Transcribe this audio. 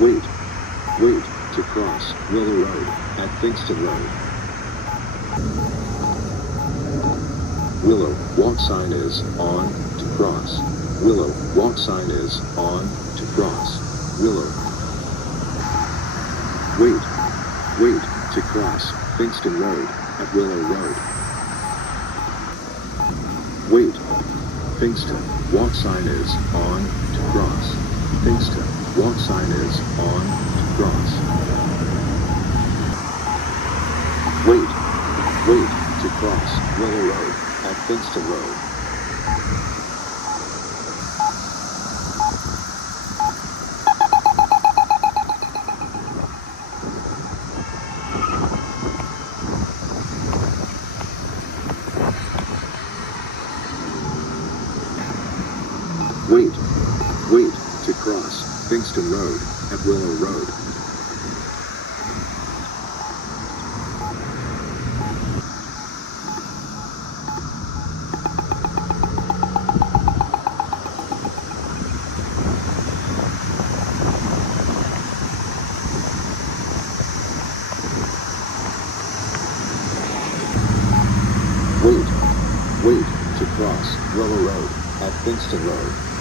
Wait. Wait to cross Willow Road at Pfingsten Road. Willow walk sign is on to cross. Willow walk sign is on to cross. Willow. Wait. Wait to cross Pfingsten Road at Willow Road. Wait. Pfingsten walk sign is on to cross. Pfingsten walk sign is on to cross. Wait. Wait to cross Willow Road at Pfingsten Road. Wait. Wait to cross Pfingsten Road at Willow Road. Wait. Wait to cross Willow Road at Pfingsten Road.